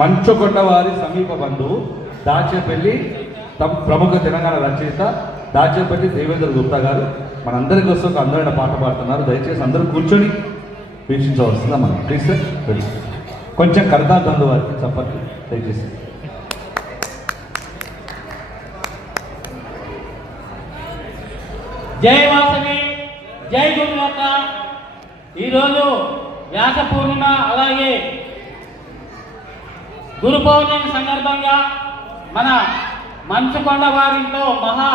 మంచుకొండ వారి సమీప బంధువు దాచేపల్లి ప్రముఖ తెలంగాణ రచయిత దాచేపల్లి దేవేంద్ర గుప్తా గారు మనందరి కోసం ఒక అందమైన పాట పాడుతున్నారు. దయచేసి అందరూ కూర్చొని వీక్షించవలసిందా మనం. ప్లీజ్ సార్ వెళ్ళి కొంచెం కర్తార్థంలో వారికి చెప్పండి దయచేసి. జై వాసవి, జై గురుమాత. ఈరోజు వ్యాస పూర్ణిమ అలాగే గురు పౌర్ణమి సందర్భంగా మన మంచుకొండ వారితో మహా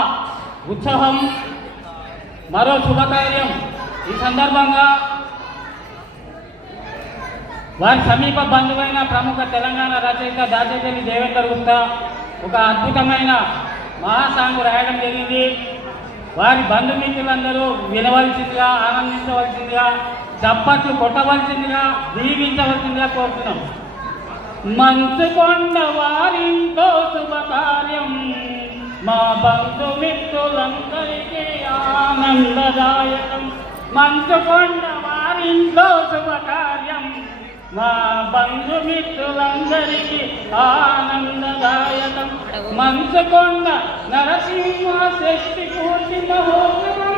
ఉత్సవం, మరో శుభకార్యం. ఈ సందర్భంగా వారి సమీప బంధువైన ప్రముఖ తెలంగాణ రచయిత దాచేపల్లి దేవేంద్ర గుప్తా ఒక అద్భుతమైన మహాసాంగు రాయడం జరిగింది. వారి బంధుమిత్రులందరూ వినవలసిందిగా, ఆనందించవలసిందిగా, చప్పట్లు కొట్టవలసిందిగా, దీవించవలసిందిగా కోరుతున్నాం. మంచుకొండ వారింతో శుభకార్యం, మా బంధుమిత్రులందరికీ ఆనందదాయకం. మంచుకొండ వారింతో శుభకార్యం, మా బంధుమిత్రులందరికీ ఆనందదాయకం. మంచుకొండ నరసింహ షష్ఠి పూర్తి మహోత్సవం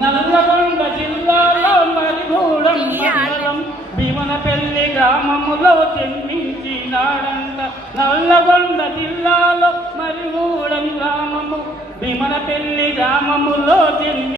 నల్లగొండ జిల్లాలో మరిగూడెం మండలం భీమనపల్లి గ్రామములో జన్మించినాడంట. నల్లగొండ జిల్లాలో మరిగూడెం గ్రామము భీమనపల్లి గ్రామములో జన్మి